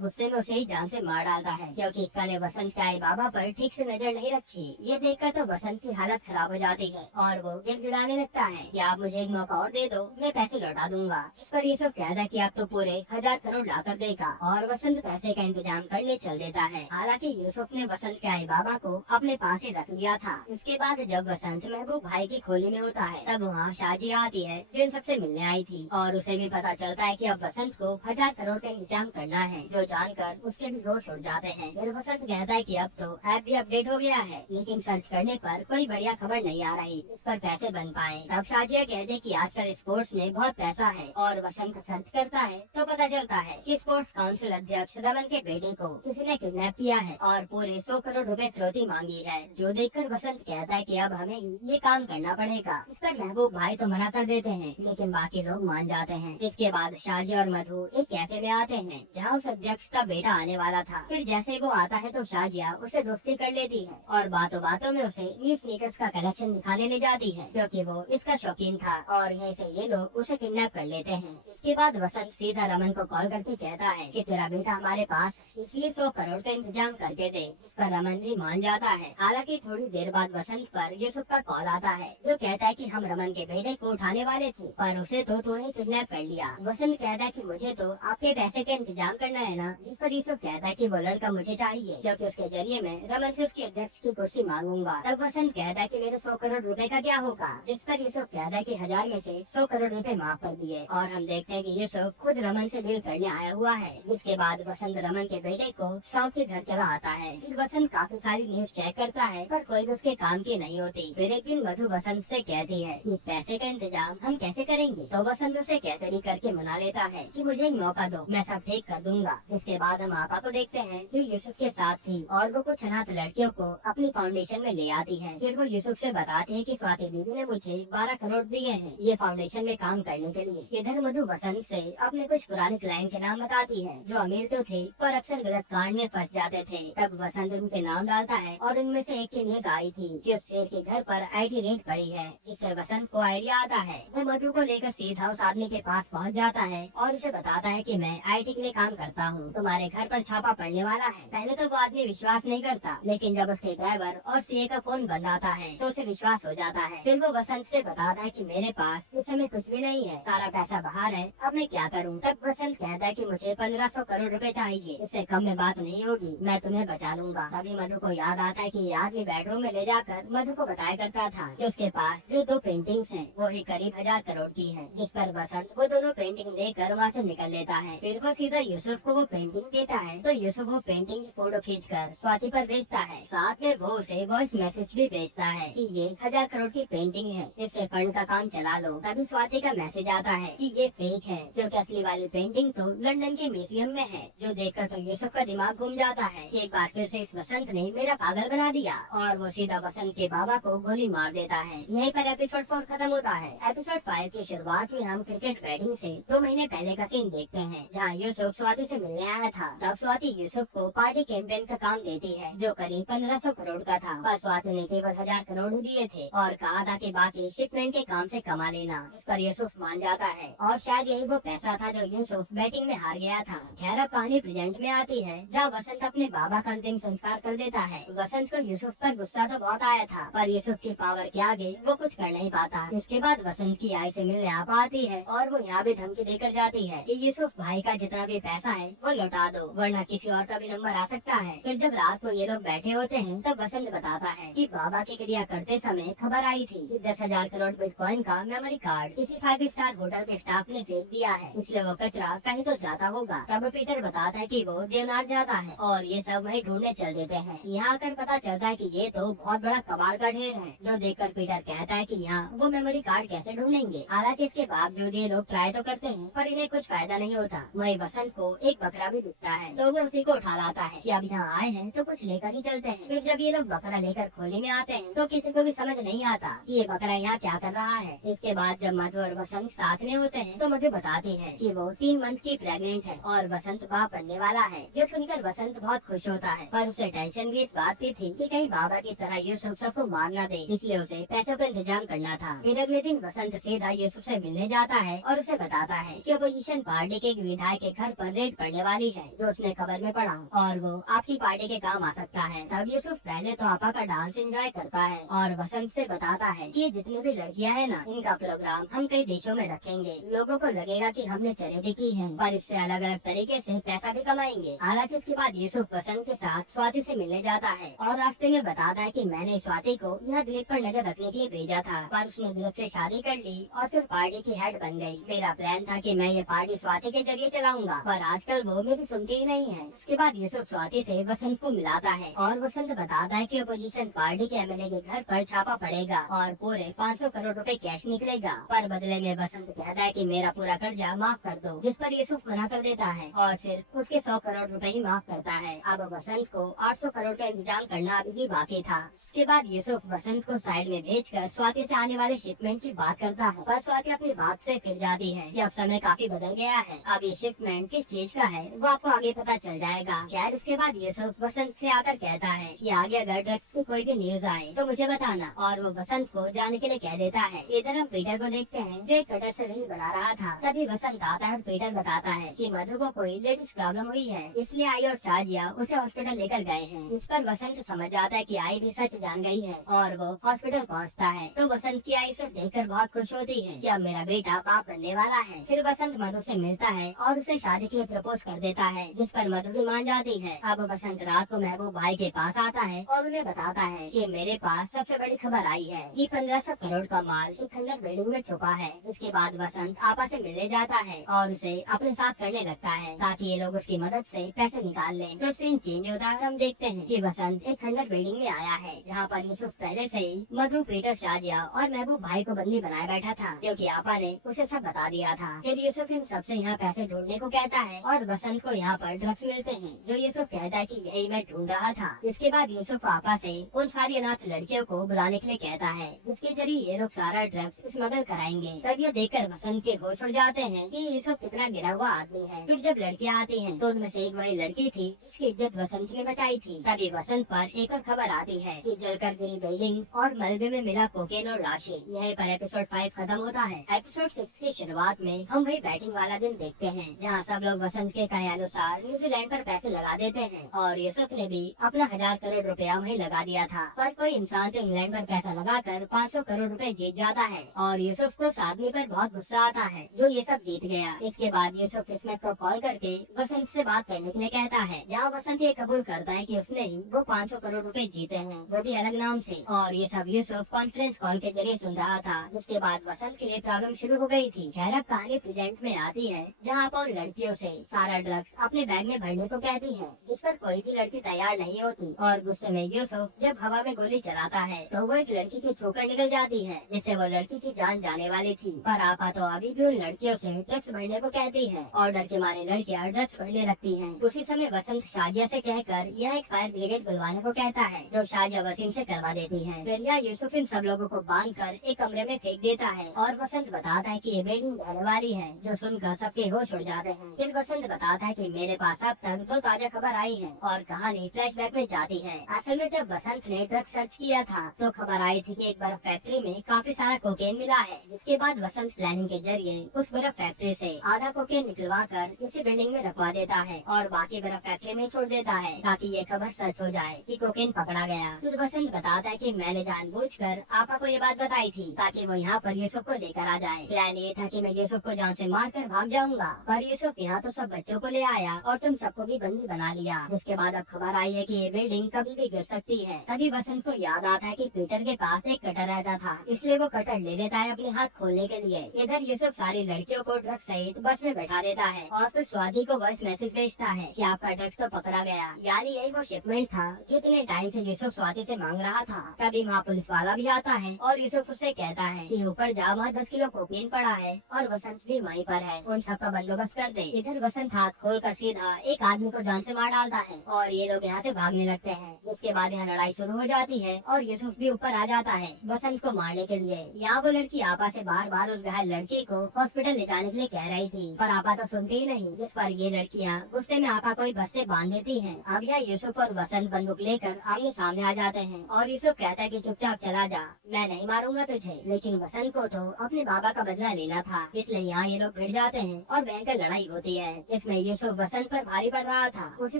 गुस्से में उसे ही जान से मार डालता है क्योंकि इक्का ने वसंत के आई बाबा पर ठीक से नजर नहीं रखी। ये देखकर तो वसंत की हालत खराब हो जाती है और वो गिड़गिड़ाने लगता है कि आप मुझे एक मौका और दे दो, मैं पैसे लौटा दूंगा। इस पर यूसुफ कहता है कि आप तो पूरे 1000 करोड़ लाकर देगा और वसंत पैसे का इंतजाम करने चल देता है। हालांकि यूसुफ ने वसंत के आई बाबा को अपने पास ही रख लिया था। उसके बाद जब वसंत महबूब भाई की खोली में होता है तब वहाँ शाजी आती है जो इन सबसे मिलने आई थी और उसे भी पता चलता है कि अब वसंत को 1000 करोड़ का इंतजाम करना है, जो जानकर उसके भी होश उड़ जाते हैं। फिर वसंत कहता है कि अब तो ऐप भी अपडेट हो गया है लेकिन सर्च करने पर कोई बढ़िया खबर नहीं आ रही इस पर पैसे बन पाए। तब शाजिया कहते कि आजकल स्पोर्ट्स में बहुत पैसा है और वसंत सर्च करता है तो पता चलता है कि स्पोर्ट्स काउंसिल अध्यक्ष रमन के बेटे को किसी ने किडनैप किया है और पूरे 100 करोड़ रुपए फिरौती मांगी है, जो देखकर वसंत कहता है कि अब हमें ही ये काम करना पड़ेगा। इस पर महबूब भाई तो मना कर देते हैं लेकिन बाकी लोग मान जाते हैं। इसके बाद शाजिया और मधु एक कैफे में आते हैं जहाँ उस अध्यक्ष का बेटा आने वाला था। फिर जैसे वो आता है तो शाजिया उसे दोस्ती कर लेती है और बातों बातों में उसे न्यू स्नीकर्स का कलेक्शन दिखाने ले जाती है क्योंकि वो इसका शौकीन था और यहीं से ये लोग उसे किडनैप कर लेते हैं। इसके बाद वसंत सीधा रमन को कॉल करके कहता है कि तेरा बेटा हमारे पास इसलिए 100 करोड़ का इंतजाम करके दे, इस पर रमन भी मान जाता है। हालांकि थोड़ी देर बाद वसंत पर यूसुफ का कॉल आता है जो कहता है कि हम रमन के बेटे को उठाने वाले थे पर उसे तो तूने किडनैप कर लिया। वसंत कहता है कि मुझे तो आपके पैसे का इंतजाम करना है ना, जिस पर यूसुफ कहता है कि वो लड़का मुझे चाहिए क्योंकि उसके जरिए मैं रमन से उसकी अध्यक्ष की कुर्सी मांगूंगा। तब वसंत कहता है कि मेरे 100 करोड़ रुपए का क्या होगा, जिस पर यूसुफ कहता है कि 1000 में से 100 करोड़ रुपए माफ कर दिए और हम देखते हैं कि यूसुफ खुद रमन से डील करने आया हुआ है। जिसके बाद वसंत रमन के बेटे को सौंप के घर चला आता है। फिर वसंत काफी सारी न्यूज चेक करता है पर कोई भी उसके काम की नहीं होती। फिर एक दिन मधु वसंत से कहती है कि पैसे का इंतजाम हम कैसे करेंगे, तो वसंत उसे कैसे भी करके मना लेता है कि मुझे एक मौका दो, मैं सब ठीक कर दूंगा। इसके बाद हम आपा को देखते हैं जो यूसुफ के साथ थी और वो कुछ अनाथ लड़कियों को अपनी फाउंडेशन में ले आती है। फिर वो यूसुफ से बताती है कि स्वाति दीदी ने मुझे 12 करोड़ दिए हैं ये फाउंडेशन में काम करने के लिए। इधर मधु वसंत से अपने कुछ पुराने क्लाइंट के नाम बताती है जो अमीर तो थे पर अक्सर गलत कांड में फंस जाते थे। तब वसंत उनके नाम डालता है और उनमें से एक की न्यूज आई थी कि उस शेर के घर पर आईटी रेड पड़ी है, जिससे वसंत को आइडिया आता है। वो मधु को लेकर सीधा उस आदमी के पास पहुंच जाता है और उसे बताता है कि मैं आईटी के लिए काम करता हूँ, तुम्हारे घर पर छापा पड़ने वाला है। पहले तो वो आदमी विश्वास नहीं करता लेकिन जब उसके ड्राइवर और सीए का फोन बंद आता है तो उसे विश्वास हो जाता है। फिर वो वसंत से बताता है कि मेरे पास इस समय कुछ भी नहीं है, सारा पैसा बाहर है, अब मैं क्या करूँ। तब वसंत कहता है कि मुझे 1500 करोड़ रुपए चाहिए, इससे कम में बात नहीं होगी, मैं तुम्हें बचा लूंगा। तभी मधु को याद आता है कि ये आदमी बेडरूम में ले जाकर मधु को बताया करता था कि उसके पास जो 2 पेंटिंग्स हैं वो ही करीब 1000 करोड़ की हैं। जिस पर वसंत वो दोनों पेंटिंग लेकर वहाँ से निकल लेता है। फिर वो सीधा यूसुफ को वो पेंटिंग देता है तो यूसुफ वो पेंटिंग की फोटो खींचकर स्वाति पर भेजता है। साथ में वो उसे वॉइस मैसेज भी भेजता है कि ये 1000 करोड़ की पेंटिंग है, इससे फंड का काम चला लो। तभी स्वाति का मैसेज आता है कि ये फेक है क्योंकि असली वाली पेंटिंग तो लंदन के म्यूजियम में है। जो देखकर तो यूसुफ का दिमाग घूम जाता है कि एक बार फिर से इस वसंत ने मेरा पागल बना दिया और वो सीधा वसंत के बाबा को गोली मार देता है। यहीं पर एपिसोड 4 खत्म होता है। एपिसोड 5 की शुरुआत में हम क्रिकेट बैटिंग से 2 महीने पहले का सीन देखते हैं जहाँ यूसुफ स्वाति से मिलने आया था। तब स्वाति यूसुफ को पार्टी कैंपेन का काम देती है जो करीब 1500 करोड़ का था, पर स्वाति ने केवल 1000 करोड़ ही दिए थे और कहा था कि बाकी शिपमेंट के काम से कमा लेना। इस पर यूसुफ मान जाता है और शायद यही वो पैसा था जो यूसुफ बैटिंग में हार गया था। खैर अब कहानी प्रेजेंट में आती है जहाँ वसंत अपने बाबा का अंतिम संस्कार कर देता है। वसंत को यूसुफ पर गुस्सा तो बहुत आया था पर यूसुफ की पावर के आगे वो कुछ कर नहीं पाता। इसके बाद वसंत की आई से मिलने आप आती है और वो यहाँ भी धमकी देकर जाती है कि यूसुफ भाई का जितना भी पैसा है वो लौटा दो वरना किसी और का भी नंबर आ सकता है। फिर जब रात को ये लोग बैठे होते हैं तब वसंत बताता है कि बाबा की क्रिया करते समय खबर आई थी कि 10,000 करोड़ बिटकॉइन का मेमोरी कार्ड किसी 5 स्टार होटल के स्टाफ ने फेंक दिया है, इसलिए वो कचरा कहीं तो जाता होगा। तब पीटर बताता है कि वो देवनार जाता है और ये सब वही ढूंढने चल देते हैं। यहाँ आकर पता चलता है कि ये तो बहुत बड़ा कबाड़ का ढेर है, जो देखकर पीटर कहता है कि यहाँ वो मेमोरी कार्ड कैसे ढूंढेंगे। हालांकि इसके बावजूद ये लोग ट्राई तो करते हैं पर इन्हें कुछ फायदा नहीं होता। वही वसंत को एक बकरा भी दिखता है तो वो उसी को उठा लाता है कि अब यहाँ आए हैं तो कुछ लेकर ही चलते हैं। फिर जब ये लोग बकरा लेकर खोली में आते हैं तो किसी को भी समझ नहीं आता कि ये बकरा यहाँ क्या कर रहा है। इसके बाद जब मधु और वसंत साथ में होते हैं तो मधु बताती है कि वो 3 मंथ की प्रेग्नेंट है और वसंत बाप बनने वाला है। ये सुनकर वसंत बहुत खुश होता है, पर उसे टेंशन भी इस बात की थी कि कहीं बाबा की तरह यूसुफ सबको मार न दे, इसलिए उसे पैसों का इंतजाम करना था। फिर अगले दिन वसंत सीधा यूसुफ से मिलने जाता है और उसे बताता है कि अपोजिशन पार्टी के एक विधायक के घर पर रेड पड़ने वाली है, जो उसने खबर में पढ़ा, और वो आपकी पार्टी के काम आ सकता है। तब यूसुफ पहले तो आपा का डांस एंजॉय करता है और वसंत से बताता है कि ये जितनी भी लड़कियां हैं ना, इनका प्रोग्राम हम कई देशों में रखेंगे। लोगों को लगेगा कि हमने चैरिटी की है, पर इससे अलग अलग तरीके से पैसा भी कमाएंगे। हालांकि उसके बाद यूसुफ वसंत के साथ स्वाति से मिलने जाता है और रास्ते में बताता है कि मैंने स्वाति को यहाँ दिलीप पर नजर रखने के लिए भेजा था, पर उसने दिलीप से शादी कर ली और फिर पार्टी की हेड बन गई। मेरा प्लान था कि मैं ये पार्टी स्वाति के जरिए चलाऊंगा, पर आजकल वो मेरी सुनती ही नहीं है। इसके बाद यूसुफ स्वाति से वसंत को मिलाता है और वसंत बताता है कि अपोजिशन पार्टी के एमएलए के घर पर छापा पड़ेगा और पूरे 500 करोड़ रुपए कैश निकलेगा, पर बदले में वसंत कहता है कि मेरा पूरा कर्जा माफ कर दो, जिस पर यूसुफ मना कर देता है और सिर्फ उसके 100 करोड़ रुपए ही माफ करता है। अब वसंत को 800 करोड़ का इंतजाम करना अभी भी बाकी था। इसके बाद यूसुफ वसंत को साइड में भेजकर स्वाति से आने वाले शिपमेंट की बात करता है, पर स्वाति अपनी बात से फिर जाती है कि अब समय काफी बदल गया है, अब ये शिपमेंट किस चीज का है वो आपको आगे पता चल जाएगा। खैर उसके बाद यूसुफ वसंत से आकर कहता है कि आगे अगर ड्रग्स की कोई भी न्यूज आए तो मुझे बताना, और वो वसंत को जाने के लिए कह देता है। इधर हम पीटर को देखते हैं जो एक कटर से रील बना रहा था। तभी वसंत आता है और पीटर बताता है कि मधु को कोई लेडीज प्रॉब्लम हुई है, इसलिए आई और शाजिया उसे हॉस्पिटल लेकर गए हैं। इस पर वसंत समझ जाता है कि आई भी सच जान गई है और वो हॉस्पिटल पहुंचता है तो वसंत की आई उसे देखकर बहुत खुश होती है कि अब मेरा बेटा बाप बनने वाला है। फिर वसंत मधु से मिलता है और उसे शादी के लिए प्रपोज कर देता है, जिस पर मधु भी मान जाती है। अब वसंत रात को महबूब भाई के पास आता है और उन्हें बताता है कि मेरे पास सबसे बड़ी खबर आई है कि 1500 करोड़ का माल एक खंडर बिल्डिंग में छुपा है। उसके बाद वसंत आपा से मिलने जाता है और उसे अपने साथ करने लगता है ताकि ये लोग उसकी मदद से पैसे निकाल लें। जब सीन चेंज होता है हम देखते हैं कि वसंत एक खंडर बिल्डिंग में आया है जहाँ पर यूसुफ पहले से ही मधु, पीटर, शाजिया और महबूब भाई को बंदी बनाए बैठा था, क्योंकि आपा ने उसे सब बता दिया था। फिर यूसुफ इन सबसे यहाँ पैसे ढूंढने को कहता है और वसंत को यहाँ पर ड्रग्स मिलते हैं, जो यूसुफ कहता है कि यही मैं ढूंढ रहा था। इसके बाद यूसुफ आपा से उन सारी अनाथ लड़कियों को बुलाने के लिए कहता है, जिसके जरिए ये लोग सारा ड्रग्स स्मगल कराएंगे। तब ये देखकर वसंत के होश उड़ जाते हैं कि यूसुफ कितना गिरा हुआ आदमी है। फिर जब लड़कियाँ आती हैं तो उनमें से एक वही लड़की थी जिसकी इज्जत वसंत ने बचाई थी। तभी वसंत पर एक और खबर आती है कि जलकर गिरी बिल्डिंग और मलबे में मिला कोकेन और लाशें। यहीं पर एपिसोड 5 खत्म होता है। एपिसोड 6 की शुरुआत में हम वही बैटिंग वाला दिन देखते हैं जहाँ सब लोग वसंत के कहे अनुसार न्यूजीलैंड पर पैसे लगा देते हैं और यूसुफ ने भी अपना 1000 करोड़ रुपया वहीं लगा दिया था। पर कोई इंसान तो इंग्लैंड पर पैसा लगाकर 500 करोड़ रुपए जीत जाता है और यूसुफ को उस आदमी पर बहुत गुस्सा आता है जो ये सब जीत गया। इसके बाद यूसुफ किस्मत को कॉल करके वसंत से बात करने के लिए कहता है, जहाँ वसंत ये कबूल करता है कि उसने ही वो 500 करोड़ रुपए जीते हैं, वो भी अलग नाम से। और ये सब यूसुफ कॉन्फ्रेंस कॉल के जरिए सुन रहा था। जिसके बाद वसंत के लिए प्रॉब्लम शुरू हो गई थी। खैर अब कहानी प्रेजेंट में आती है जहाँ पर लड़कियों से सारा ड्रग्स अपने बैग में भरने को कहती है, जिस पर कोई भी लड़की तैयार नहीं होती और गुस्से में यूसुफ जब हवा में गोली चलाता है तो वो एक लड़की की ठोकर निकल जाती है, जिससे वो लड़की की जान जाने वाली थी। पर आपा तो अभी भी उन लड़कियों से ड्रग्स भरने को कहती है और डर के मारे लड़कियाँ ड्रग्स भरने लगती हैं। उसी समय वसंत शाजिया से कहकर यह एक फायर ब्रिगेड बुलवाने को कहता है, जो शाजिया वसीम से करवा देती है। फिर यह यूसुफ इन सब लोगों को बांधकर एक कमरे में फेंक देता है और वसंत बताता है कि ये बिल्डिंग ढहने वाली है, जो सुनकर सबके होश उड़ जाते हैं। फिर वसंत बताता है कि मेरे पास अब तक 2 ताजा खबर आई है और कहानी फ्लैशबैक में जाती है। असल में जब वसंत ने ड्रग्स सर्च किया था तो खबर आई थी कि एक बर्फ फैक्ट्री में काफी सारा कोकेन मिला है, जिसके बाद वसंत प्लानिंग के जरिए उस बर्फ फैक्ट्री से आधा कोकेन निकलवा कर इसी बिल्डिंग में रखवा देता है और बाकी बर्फ फैक्ट्री में छोड़ देता है ताकि ये खबर सच हो जाए कि कोकेन पकड़ा गया। फिर वसंत बताता है कि मैंने जानबूझकर आपा को ये बात बताई थी ताकि वो यहाँ पर यूसुफ को लेकर आ जाए। प्लान ये था कि मैं यूसुफ को जान से मार कर भाग जाऊंगा, पर यूसुफ यहाँ तो सब बच्चों को ले आया और तुम सबको भी बंदी बना लिया। जिसके बाद अब खबर आई है कि ये बिल्डिंग कभी भी गिर सकती है। तभी वसंत को याद आता है कि पीटर के पास एक कटर रहता था, इसलिए वो कटर ले लेता है अपने हाथ खोलने के लिए। इधर यूसुफ सारी लड़कियों को ड्रग्स सहित बस में बैठा देता है और फिर स्वाति को वॉइस मैसेज भेजता है कि आपका ड्रग्स तो पकड़ा गया। यानी यही वो शिपमेंट था कितने टाइम से यूसुफ स्वाति से मांग रहा था। तभी वहाँ पुलिस वाला भी आता है और यूसुफ उससे कहता है कि ऊपर जा, वहाँ 10 किलो कोकेन पड़ा है और वसंत भी वहीं पर है, उन सब का बंदोबस्त कर दे। इधर वसंत हाथ खोल कर सीधा एक आदमी को जान से मार डालता है और ये लोग यहाँ से भागने लगते हैं। उसके बाद यहाँ लड़ाई शुरू हो जाती है और यूसुफ भी ऊपर आ जाता है बसंत को मारने के लिए। यहाँ वो लड़की आपा से बार बार उस घायल लड़की को हॉस्पिटल ले जाने के लिए कह रही थी, पर आपा तो सुनती ही नहीं। जिस पर ये लड़कियाँ गुस्से में आपा को बस से बांध देती है। अब यहाँ यूसुफ और बसंत बंदूक लेकर आमने सामने आ जाते हैं और यूसुफ कहता है कि चुपचाप चला जा, मैं नहीं मारूंगा तुझे। लेकिन बसंत को तो अपने बाबा का बदला लेना था, इसलिए यहाँ ये लोग भिड़ जाते हैं और भयंकर लड़ाई होती है जिसमें यूसुफ बसंत पर भारी पड़ रहा था। उसी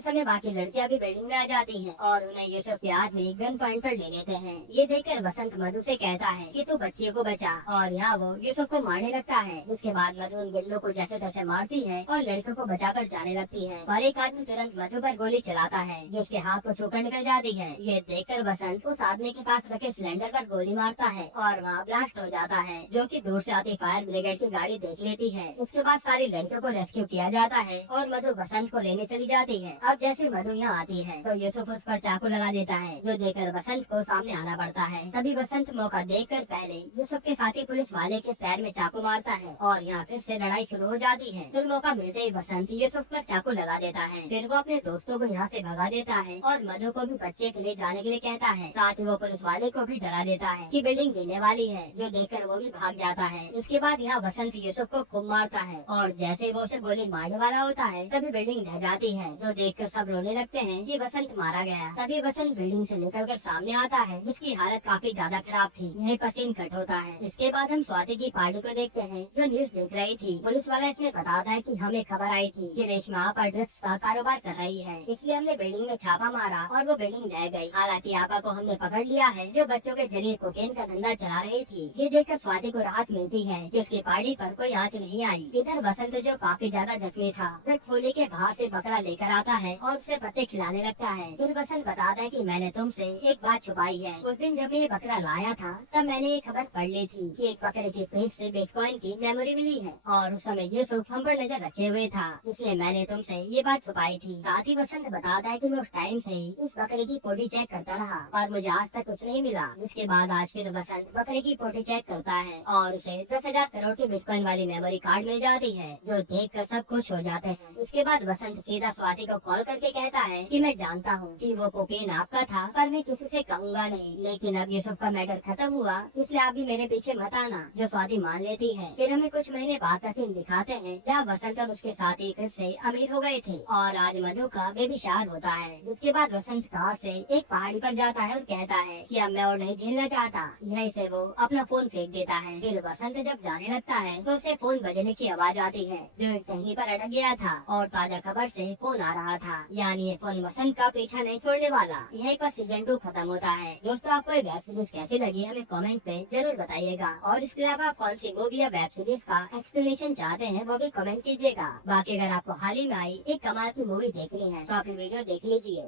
समय बाकी लड़कियां भी बिल्डिंग में आ जाती हैं और उन्हें यूसुफ के हाथ में गन पॉइंट पर ले लेते हैं। ये देखकर बसंत मधु से कहता है कि तू बच्चे को बचा, और यहाँ वो यूसुफ को मारने लगता है। उसके बाद मधु उन गुंडों को जैसे तैसे मारती है और लड़कों को बचाकर जाने लगती है, पर एक आदमी तुरंत मधु पर गोली चलाता है जो उसके हाथ को छूकर निकल जाती है। ये देखकर बसंत उस आदमी के पास रखे सिलेंडर पर गोली मारता है और वहाँ ब्लास्ट हो जाता है, जो कि दूर से आती फायर ब्रिगेड की गाड़ी देख लेती है। उसके बाद सारी लड़कियों को रेस्क्यू किया जाता है और मधु बसंत को लेने चली जाती है। अब जैसे मधु यहाँ आती है तो यूसुफ उस पर चाकू लगा देता है, जो देखकर बसंत को सामने आना पड़ता है। तभी बसंत मौका देखकर पहले यूसुफ के साथी पुलिस वाले के पैर में चाकू मारता है और यहाँ फिर से लड़ाई शुरू हो जाती है। फिर मौका मिलते ही बसंत यूसुफ पर चाकू लगा देता है। फिर वो अपने दोस्तों को यहाँ से भगा देता है और मधु को भी बच्चे के लिए जाने के लिए कहता है। साथ ही वो पुलिस वाले को भी डरा देता है कि बिल्डिंग गिरने वाली है, जो देखकर वो भी भाग जाता है। उसके बाद यहाँ बसंत यूसुफ को खूब मारता है और जैसे ही वो उसे गोली मारने वाला होता है तभी बिल्डिंग ढह जाती है, जो देखकर सब रोने लगते हैं कि बसंत मारा गया। तभी बसंत बिल्डिंग से निकलकर सामने आता है, जिसकी हालत काफी ज्यादा खराब थी। यही पसीन कट होता है। इसके बाद हम स्वाति की पार्टी को देखते हैं, जो न्यूज देख रही थी। पुलिस वाला इसमें बताता है कि हमें खबर आई थी कि रेशमा आपा ड्रग्स का कारोबार कर रही है, इसलिए हमने बिल्डिंग में छापा मारा और वो बिल्डिंग ढह गई। हालांकि आपा को हमने पकड़ लिया है, जो बच्चों के जरिए कोकेन का धंधा चला रही थी। ये देखकर स्वाति को राहत मिलती है कि उसकी पार्टी पर कोई आँच नहीं आई। इधर बसंत, जो काफी ज्यादा जख्मी था, वह खोले के बाहर से बकरा लेकर आता है और उसे पत्ते खिलाने लगता है। फिर बसंत बताता है कि मैंने तुमसे एक बात छुपाई है। उस दिन जब ये बकरा लाया था तब मैंने ये खबर पढ़ ली थी कि एक बकरे के पेट से बिटकॉइन की मेमोरी मिली है और उस समय यूसुफ हम पर नजर रखे हुए था, इसलिए मैंने तुमसे ये बात छुपाई थी। साथ ही बसंत बताता है कि मैं उस टाइम से ही इस बकरे की पोटी चेक करता रहा और मुझे आज तक कुछ नहीं मिला। जिसके बाद आज फिर बसंत बकरे की पोटी चेक करता है और उसे 10,000 करोड़ की बिटकॉइन वाली मेमोरी कार्ड मिल जाती है, जो देख कर सब खुश हो जाते हैं। उसके बाद बसंत सीधा स्वाति को कॉल करके कहता है कि मैं जानता हूँ कि वो कोकेन आपका था, पर मैं किसी से कहूँगा नहीं। लेकिन अब यूसुफ का मैटर खत्म हुआ, इसलिए आप भी मेरे पीछे मत आना, जो स्वाति मान लेती है। फिर हमें कुछ महीने बाद का सीन दिखाते हैं जहाँ बसंत और उसके साथी फिर से अमीर हो गए थे और आज मधु का बेबी शावर होता है। उसके बाद बसंत कार से एक पहाड़ी पर जाता है और कहता है कि अब मैं और नहीं झेलना चाहता। यहीं से वो अपना फोन फेंक देता है। फिर बसंत जब जाने लगता है तो उसे फोन बजने की आवाज आती है, जो एक टंकी पर अटक गया था और ताजा खबर से फोन आ रहा था, यानी ये फोन बसंत का पीछा नहीं छोड़ने वाला। यहीं पर सीजन 2 खत्म होता है। दोस्तों, आपको ये वेब सीरीज कैसी लगी हमें कमेंट पे जरूर बताइएगा, और इसके अलावा आप कौन सी मूवी या वेब सीरीज का एक्सप्लेनेशन चाहते हैं वो भी कमेंट कीजिएगा। बाकी अगर आपको हाल ही में आई एक कमाल की मूवी देखनी है तो आप ये वीडियो देख लीजिए।